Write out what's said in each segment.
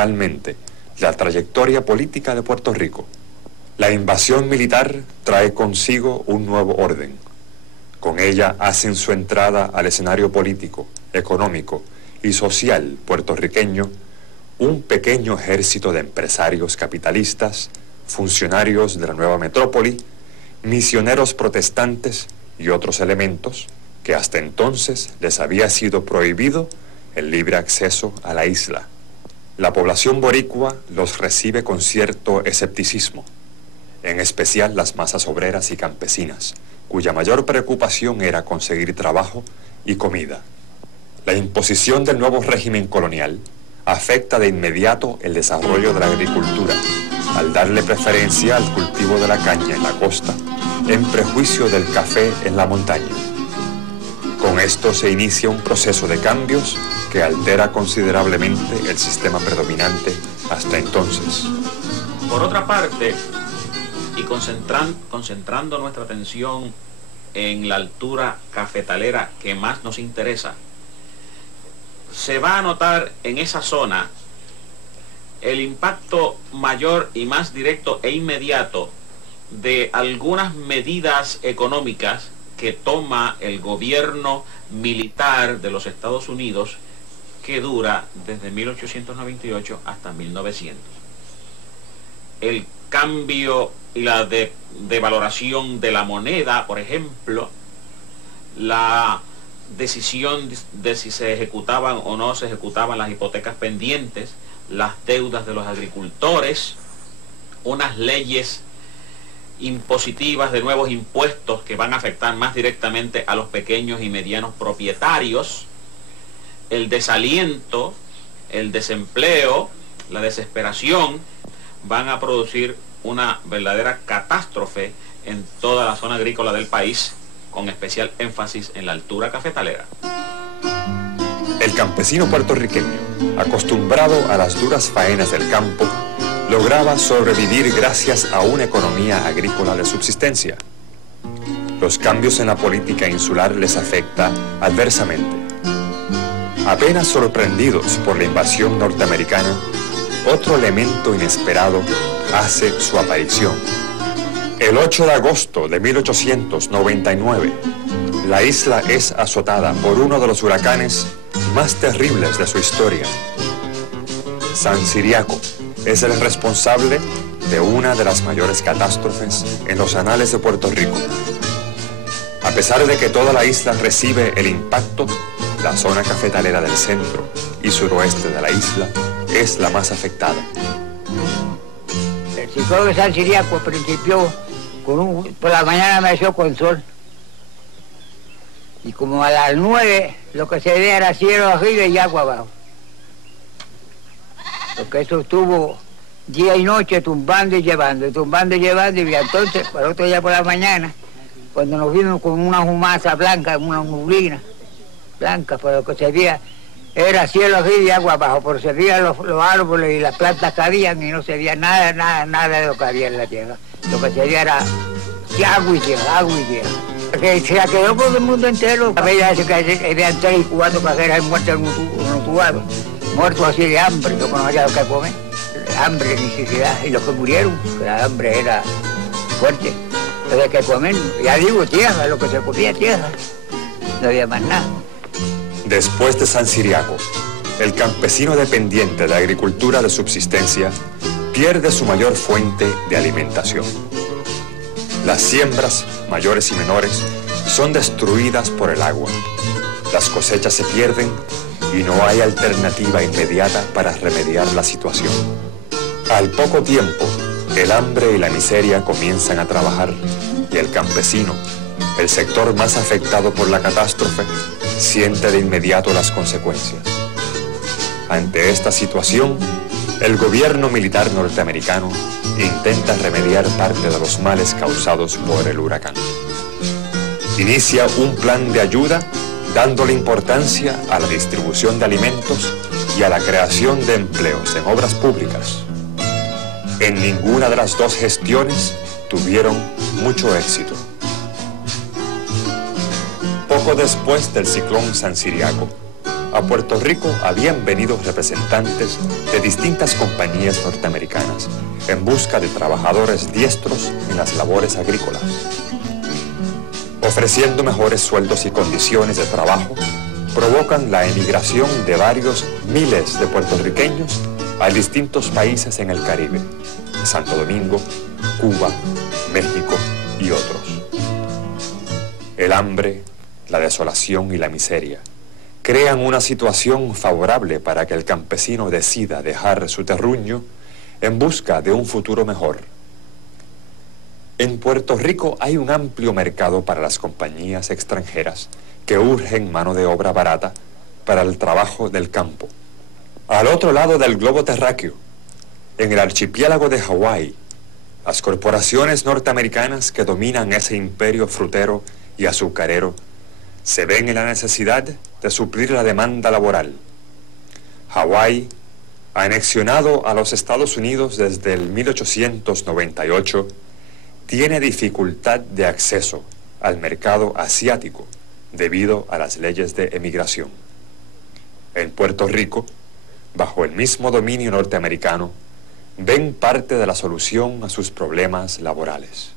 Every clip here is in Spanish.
radicalmente la trayectoria política de Puerto Rico. La invasión militar trae consigo un nuevo orden. Con ella hacen su entrada al escenario político, económico y social puertorriqueño un pequeño ejército de empresarios capitalistas, funcionarios de la nueva metrópoli, misioneros protestantes y otros elementos que hasta entonces les había sido prohibido el libre acceso a la isla. La población boricua los recibe con cierto escepticismo, en especial las masas obreras y campesinas, cuya mayor preocupación era conseguir trabajo y comida. La imposición del nuevo régimen colonial afecta de inmediato el desarrollo de la agricultura, al darle preferencia al cultivo de la caña en la costa, en prejuicio del café en la montaña. Con esto se inicia un proceso de cambios que altera considerablemente el sistema predominante hasta entonces. Por otra parte, y concentrando nuestra atención en la altura cafetalera que más nos interesa, se va a notar en esa zona el impacto mayor y más directo e inmediato de algunas medidas económicas que toma el gobierno militar de los Estados Unidos, que dura desde 1898 hasta 1900. El cambio y la devaloración de la moneda, por ejemplo, la decisión de si se ejecutaban o no se ejecutaban las hipotecas pendientes, las deudas de los agricultores, unas leyes impositivas de nuevos impuestos que van a afectar más directamente a los pequeños y medianos propietarios, el desaliento, el desempleo, la desesperación, van a producir una verdadera catástrofe en toda la zona agrícola del país, con especial énfasis en la altura cafetalera. El campesino puertorriqueño, acostumbrado a las duras faenas del campo, lograba sobrevivir gracias a una economía agrícola de subsistencia. Los cambios en la política insular les afecta adversamente. Apenas sorprendidos por la invasión norteamericana, otro elemento inesperado hace su aparición. El 8 de agosto de 1899, la isla es azotada por uno de los huracanes más terribles de su historia. San Ciriaco es el responsable de una de las mayores catástrofes en los anales de Puerto Rico. A pesar de que toda la isla recibe el impacto, la zona cafetalera del centro y suroeste de la isla es la más afectada. El ciclón de San Ciriaco principió por la mañana amaneció con sol. Y como a las 9 lo que se veía era cielo arriba y agua abajo. Porque eso estuvo día y noche tumbando y llevando, y entonces, para otro día por la mañana, cuando nos vimos con una humaza blanca, una nublina blanca, pero lo que se veía era cielo arriba y agua abajo, pero se veían los árboles y las plantas que habían y no se veía nada de lo que había en la tierra. Lo que se veía era agua y tierra. Que se quedó por el mundo entero. Había que habían 3 y 4 cajeras muertas en un tubado, muertos así de hambre, no había lo que comer, hambre, necesidad, y los que murieron, que la hambre era fuerte, había que comer, ya digo, tierra, lo que se comía tierra, no había más nada. Después de San Ciriaco, el campesino dependiente de la agricultura de subsistencia pierde su mayor fuente de alimentación. Las siembras, mayores y menores, son destruidas por el agua. Las cosechas se pierden y no hay alternativa inmediata para remediar la situación. Al poco tiempo, el hambre y la miseria comienzan a trabajar y el campesino, el sector más afectado por la catástrofe, siente de inmediato las consecuencias. Ante esta situación, el gobierno militar norteamericano intenta remediar parte de los males causados por el huracán. Inicia un plan de ayuda dándole importancia a la distribución de alimentos y a la creación de empleos en obras públicas. En ninguna de las dos gestiones tuvieron mucho éxito. Poco después del ciclón San Ciriaco, a Puerto Rico habían venido representantes de distintas compañías norteamericanas en busca de trabajadores diestros en las labores agrícolas, ofreciendo mejores sueldos y condiciones de trabajo. Provocan la emigración de varios miles de puertorriqueños a distintos países en el Caribe, Santo Domingo, Cuba, México y otros. El hambre, la desolación y la miseria crean una situación favorable para que el campesino decida dejar su terruño en busca de un futuro mejor. En Puerto Rico hay un amplio mercado para las compañías extranjeras que urgen mano de obra barata para el trabajo del campo. Al otro lado del globo terráqueo, en el archipiélago de Hawái, las corporaciones norteamericanas que dominan ese imperio frutero y azucarero se ven en la necesidad de suplir la demanda laboral. Hawái, anexionado a los Estados Unidos desde el 1898, tiene dificultad de acceso al mercado asiático debido a las leyes de emigración. En Puerto Rico, bajo el mismo dominio norteamericano, ven parte de la solución a sus problemas laborales.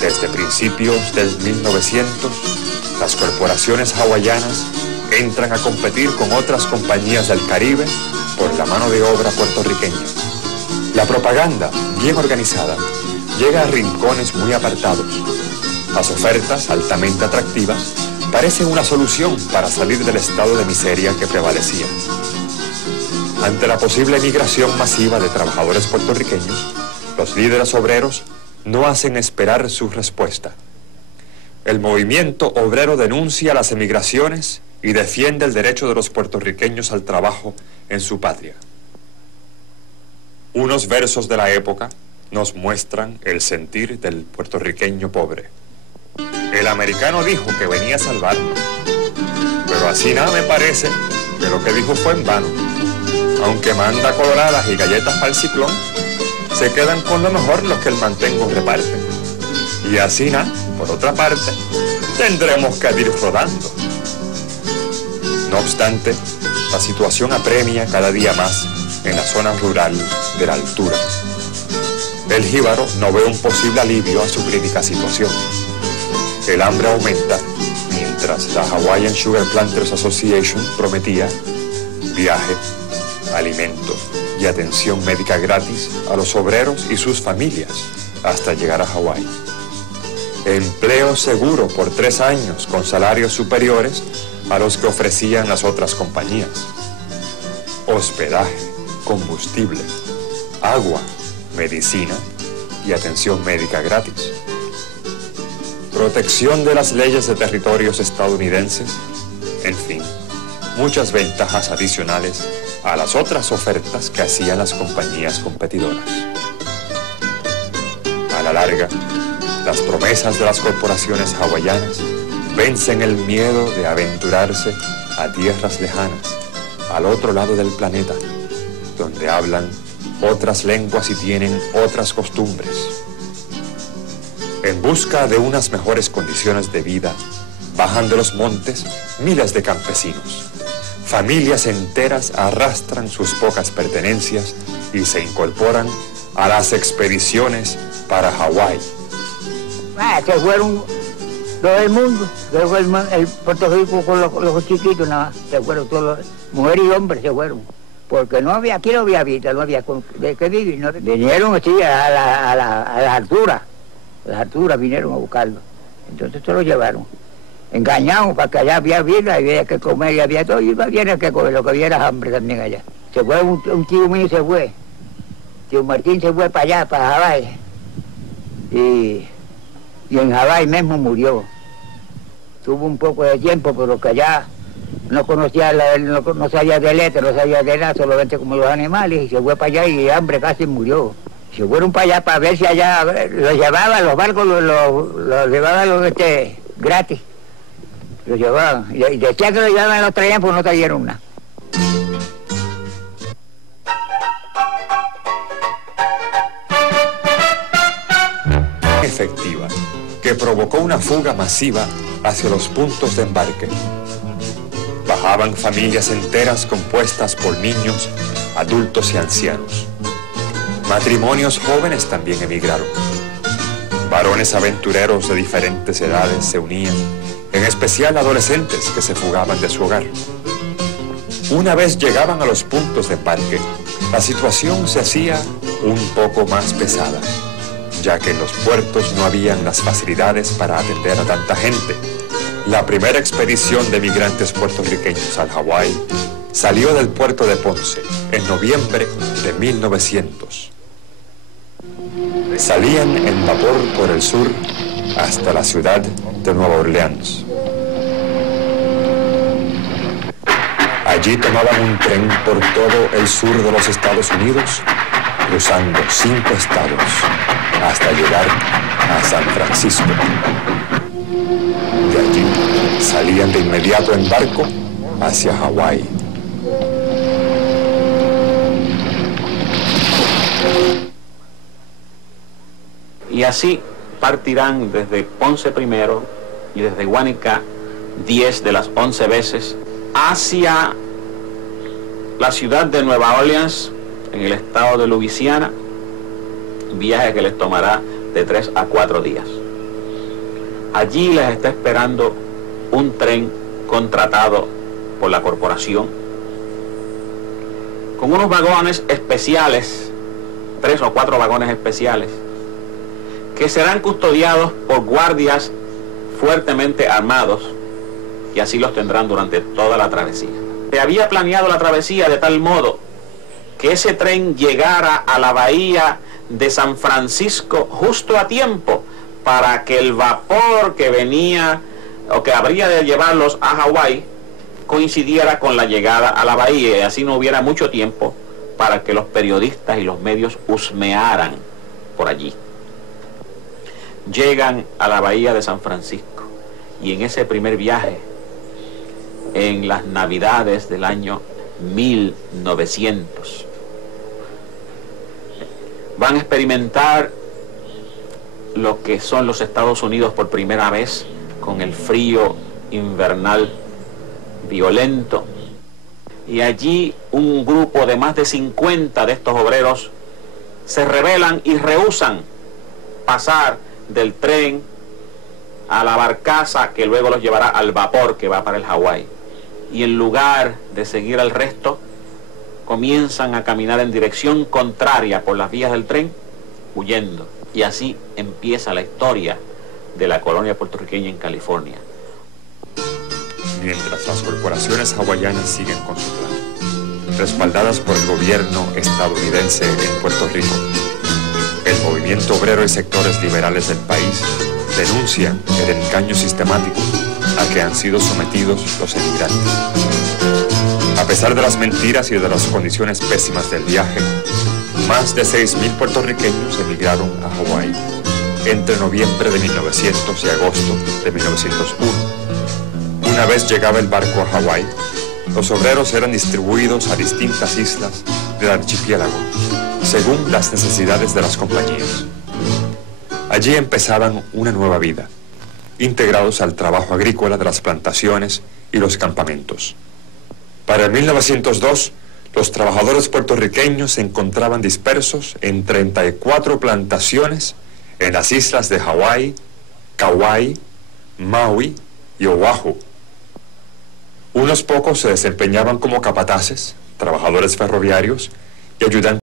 Desde principios del 1900, las corporaciones hawaianas entran a competir con otras compañías del Caribe por la mano de obra puertorriqueña. La propaganda, bien organizada, llega a rincones muy apartados. Las ofertas, altamente atractivas, parecen una solución para salir del estado de miseria que prevalecía. Ante la posible migración masiva de trabajadores puertorriqueños, los líderes obreros no hacen esperar su respuesta. El movimiento obrero denuncia las emigraciones y defiende el derecho de los puertorriqueños al trabajo en su patria. Unos versos de la época nos muestran el sentir del puertorriqueño pobre. El americano dijo que venía a salvarnos, pero así nada me parece que lo que dijo fue en vano. Aunque manda coloradas y galletas para el ciclón, se quedan con lo mejor los que el mantengo reparte. Y así nada, por otra parte, tendremos que ir rodando. No obstante, la situación apremia cada día más en la zona rural de la altura. El jíbaro no ve un posible alivio a su crítica situación. El hambre aumenta, mientras la Hawaiian Sugar Planters Association prometía viaje, alimento y atención médica gratis a los obreros y sus familias hasta llegar a Hawái. Empleo seguro por 3 años con salarios superiores a los que ofrecían las otras compañías. Hospedaje, combustible, agua, medicina y atención médica gratis. Protección de las leyes de territorios estadounidenses, en fin, muchas ventajas adicionales a las otras ofertas que hacían las compañías competidoras. A la larga, las promesas de las corporaciones hawaianas vencen el miedo de aventurarse a tierras lejanas, al otro lado del planeta, donde hablan otras lenguas y tienen otras costumbres. En busca de unas mejores condiciones de vida, bajan de los montes miles de campesinos. Familias enteras arrastran sus pocas pertenencias y se incorporan a las expediciones para Hawái. Se fueron todo el mundo, se fue el Puerto Rico con los chiquitos, nada más, se fueron todos, mujeres y hombres se fueron, porque no había, aquí no había vida, no había de qué vivir, no, vinieron así a las alturas vinieron a buscarlo, entonces se lo llevaron, engañados para que allá había vida, había que comer y había todo, y había que comer, lo que había era hambre también allá. Se fue un tío mío, se fue, tío Martín se fue para allá, para Hawái, y en Hawái mismo murió. Tuvo un poco de tiempo, pero que allá no conocía, no sabía de letra, no sabía de nada, solamente como los animales, y se fue para allá y de hambre casi murió. Se fueron para allá para ver si allá los llevaban, los barcos los llevaban gratis. Los llevaban. Y decía que los llevaban, los traían, pues no trajeron nada. viajaban familias enteras compuestas por niños, adultos y ancianos. Matrimonios jóvenes también emigraron. Varones aventureros de diferentes edades se unían, en especial adolescentes que se fugaban de su hogar. Una vez llegaban a los puntos de embarque, la situación se hacía un poco más pesada, ya que en los puertos no habían las facilidades para atender a tanta gente. La primera expedición de migrantes puertorriqueños al Hawái salió del puerto de Ponce en noviembre de 1900. Salían en vapor por el sur hasta la ciudad de Nueva Orleans. Allí tomaban un tren por todo el sur de los Estados Unidos, cruzando 5 estados, hasta llegar a San Francisco. De allí salían de inmediato en barco hacia Hawái. Y así partirán desde Ponce primero y desde Guánica 10 de las 11 veces hacia la ciudad de Nueva Orleans, en el estado de Luisiana, viaje que les tomará de 3 a 4 días. Allí les está esperando un tren contratado por la corporación, con unos vagones especiales, 3 o 4 vagones especiales, que serán custodiados por guardias fuertemente armados, y así los tendrán durante toda la travesía. Se había planeado la travesía de tal modo que ese tren llegara a la bahía de San Francisco justo a tiempo para que el vapor que venía o que habría de llevarlos a Hawái coincidiera con la llegada a la bahía, y así no hubiera mucho tiempo para que los periodistas y los medios husmearan por allí. Llegan a la bahía de San Francisco, y en ese primer viaje, en las navidades del año 1900, van a experimentar lo que son los Estados Unidos por primera vez, con el frío invernal violento. Y allí un grupo de más de 50 de estos obreros se rebelan y rehúsan pasar del tren a la barcaza que luego los llevará al vapor que va para el Hawái. Y en lugar de seguir al resto, comienzan a caminar en dirección contraria por las vías del tren, huyendo. Y así empieza la historia de la colonia puertorriqueña en California. Mientras las corporaciones hawaianas siguen con su plan, respaldadas por el gobierno estadounidense en Puerto Rico, el movimiento obrero y sectores liberales del país denuncian el engaño sistemático a que han sido sometidos los emigrantes. A pesar de las mentiras y de las condiciones pésimas del viaje, más de 6.000 puertorriqueños emigraron a Hawái entre noviembre de 1900 y agosto de 1901. Una vez llegaba el barco a Hawái, los obreros eran distribuidos a distintas islas del archipiélago, según las necesidades de las compañías. Allí empezaban una nueva vida, integrados al trabajo agrícola de las plantaciones y los campamentos. Para el 1902, los trabajadores puertorriqueños se encontraban dispersos en 34 plantaciones en las islas de Hawái, Kauai, Maui y Oahu. Unos pocos se desempeñaban como capataces, trabajadores ferroviarios y ayudantes